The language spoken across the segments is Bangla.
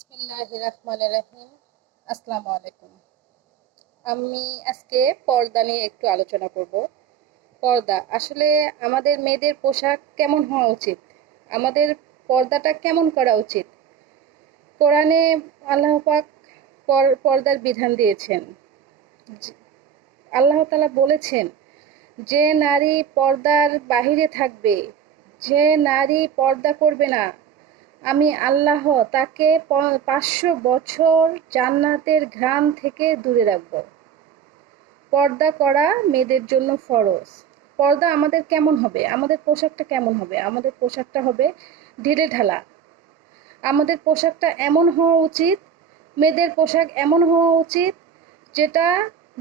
বিসমিল্লাহির রহমানির রহিম। আসসালামু আলাইকুম। আমি আজকে পর্দা নিয়ে একটু আলোচনা করব। পর্দা আসলে আমাদের মেয়েদের পোশাক কেমন হওয়া উচিত, আমাদের পর্দাটা কেমন করা উচিত। কোরআনে আল্লাহ পাক পর্দার বিধান দিয়েছেন। আল্লাহ তাআলা বলেছেন, যে নারী পর্দার বাহিরে থাকবে, যে নারী পর্দা করবে না, আমি আল্লাহ তাকে 500 বছর জান্নাতের ঘ্রাণ থেকে দূরে রাখব। পর্দা করা মেয়েদের জন্য ফরজ। পর্দা আমাদের কেমন হবে, আমাদের পোশাকটা কেমন হবে, আমাদের পোশাকটা হবে ঢিলে ঢালা। আমাদের পোশাকটা এমন হওয়া উচিত, মেয়েদের পোশাক এমন হওয়া উচিত যেটা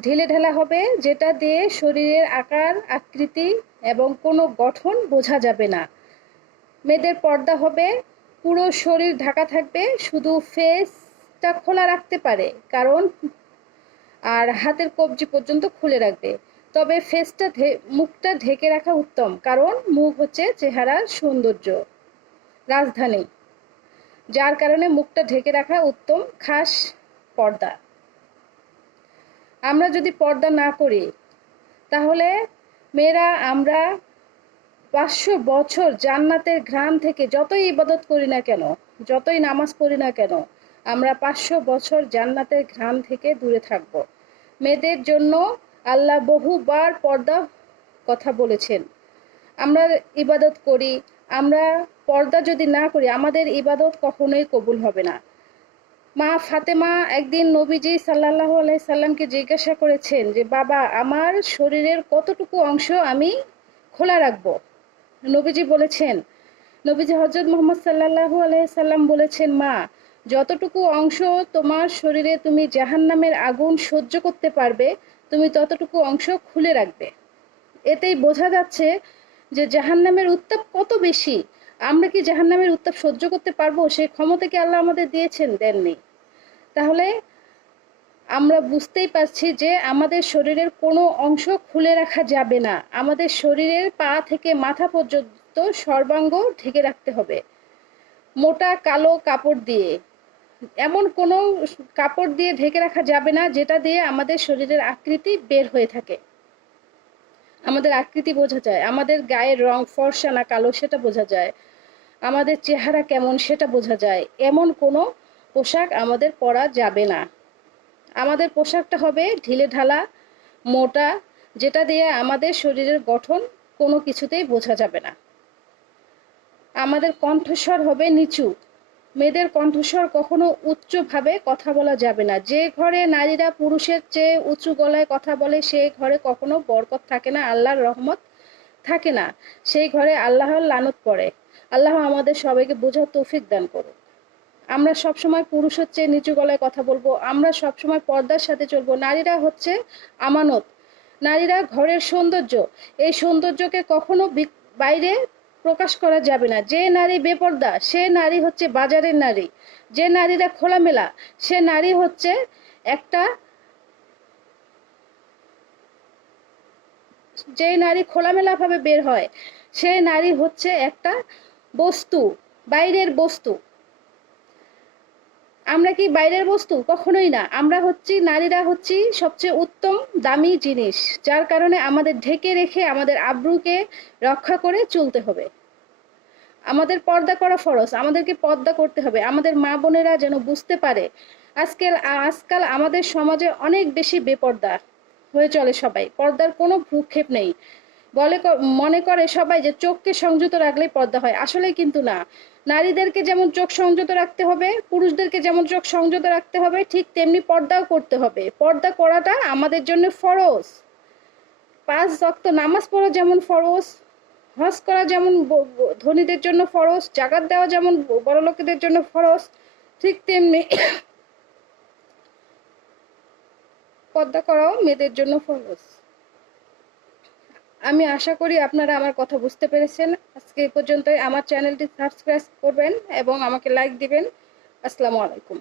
ঢিলে ঢালা হবে, যেটা দিয়ে শরীরের আকার আকৃতি এবং কোনো গঠন বোঝা যাবে না। মেয়েদের পর্দা হবে পুরো শরীর ঢাকা থাকবে, শুধু ফেসটা খোলা রাখতে পারে কারণ, আর হাতের কবজি পর্যন্ত খুলে রাখবে। তবে মুখটা ঢেকে রাখা উত্তম, কারণ মুখ হচ্ছে চেহারার সৌন্দর্য, রাজধানী, যার কারণে মুখটা ঢেকে রাখা উত্তম খাস পর্দা। আমরা যদি পর্দা না করি তাহলে মেয়েরা আমরা 500 বছর জান্নাতের ঘ্রাণ থেকে, যতই ইবাদত করি না কেন, যতই নামাজ পড়ি না কেন, আমরা 500 বছর জান্নাতের ঘ্রাণ থেকে দূরে থাকব। মেয়েদের জন্য আল্লাহ বহুবার পর্দা কথা বলেছেন। আমরা ইবাদত করি, আমরা পর্দা যদি না করি আমাদের ইবাদত কখনোই কবুল হবে না। মা ফাতেমা একদিন নবীজি সাল্লাল্লাহু আলাইহি সাল্লামকে জিজ্ঞাসা করেছেন যে, বাবা, আমার শরীরের কতটুকু অংশ আমি খোলা রাখবো। নবীজি হযরত মুহাম্মদ সাল্লাল্লাহু আলাইহি সাল্লাম বলেছেন, মা, যতটুকু অংশ তোমার শরীরে তুমি জাহান্নামের আগুন সহ্য করতে পারবে, তুমি ততটুকু অংশ খুলে রাখবে। এতেই বোঝা যাচ্ছে যে জাহান্নামের উত্তাপ কত বেশি। আমরা কি জাহান্নামের উত্তাপ সহ্য করতে পারবো? সেই ক্ষমতা কি আল্লাহ আমাদের দিয়েছেন? দেননি। তাহলে আমরা বুঝতেই পারছি যে আমাদের শরীরের কোনো অংশ খুলে রাখা যাবে না। আমাদের শরীরের পা থেকে মাথা পর্যন্ত সর্বাঙ্গ ঢেকে রাখতে হবে মোটা কালো কাপড় দিয়ে। এমন কোনো কাপড় দিয়ে ঢেকে রাখা যাবে না যেটা দিয়ে আমাদের শরীরের আকৃতি বের হয়ে থাকে, আমাদের আকৃতি বোঝা যায়, আমাদের গায়ের রং ফর্সা না কালো সেটা বোঝা যায়, আমাদের চেহারা কেমন সেটা বোঝা যায়। এমন কোনো পোশাক আমাদের পরা যাবে না। আমাদের পোশাকটা হবে ঢিলে ঢালা, মোটা, যেটা দিয়ে আমাদের শরীরের গঠন কোনো কিছুতেই বোঝা যাবে না। আমাদের কণ্ঠস্বর হবে নিচু। মেয়েদের কণ্ঠস্বর কখনো উচ্চভাবে কথা বলা যাবে না। যে ঘরে নারীরা পুরুষের চেয়ে উঁচু গলায় কথা বলে সেই ঘরে কখনো বরকত থাকে না, আল্লাহর রহমত থাকে না, সেই ঘরে আল্লাহর লানত পড়ে। আল্লাহ আমাদের সবাইকে বোঝার তৌফিক দান করুক। আমরা সবসময় পুরুষের চেয়ে নিচু গলায় কথা বলবো, আমরা সবসময় পর্দার সাথে চলবো। নারীরা হচ্ছে আমানত, নারীরা ঘরের সৌন্দর্য। এই সৌন্দর্যকে কখনো বাইরে প্রকাশ করা যাবে না। যে নারী বেপর্দা সে নারী হচ্ছে বাজারের নারী। যে নারীরা খোলামেলা সে নারী হচ্ছে একটা, যে নারী খোলামেলা ভাবে বের হয় সে নারী হচ্ছে একটা বস্তু, বাইরের বস্তু। আমরা কি বাইরের বস্তু? কখনোই না। আমরা হচ্ছি, নারীরা হচ্ছি সবচেয়ে উত্তম দামি জিনিস, যার কারণে আমাদের ঢেকে রেখে আমাদের আব্রুকে রক্ষা করে চলতে হবে। আমাদের পর্দা করা ফরজ, আমাদেরকে পর্দা করতে হবে। আমাদের মা বোনেরা যেন বুঝতে পারে। আজকাল আমাদের সমাজে অনেক বেশি বেপর্দা হয়ে চলে সবাই, পর্দার কোনো ভ্রুক্ষেপ নেই। মনে করে সবাই যে চোখকে সংযত রাখলেই পর্দা হয়, আসলে কিন্তু না। নারীদেরকে যেমন চোখ সংযত রাখতে হবে, পুরুষদেরকে যেমন চোখ সংযত রাখতে হবে, ঠিক তেমনি পর্দাও করতে হবে। পর্দা করাটা আমাদের জন্য ফরজ। 5 ওয়াক্ত নামাজ পড়া যেমন ফরজ, হজ করা যেমন ধনীদের জন্য ফরজ, জাকাত দেওয়া যেমন বড় লোকেদের জন্য ফরজ, ঠিক তেমনি পর্দা করাও মেয়েদের জন্য ফরজ। আমি আশা করি আপনারা আমার কথা বুঝতে পেরেছেন। আজকে এই পর্যন্তই। আমার চ্যানেলটি সাবস্ক্রাইব করবেন এবং আমাকে লাইক দিবেন। আসসালামু আলাইকুম।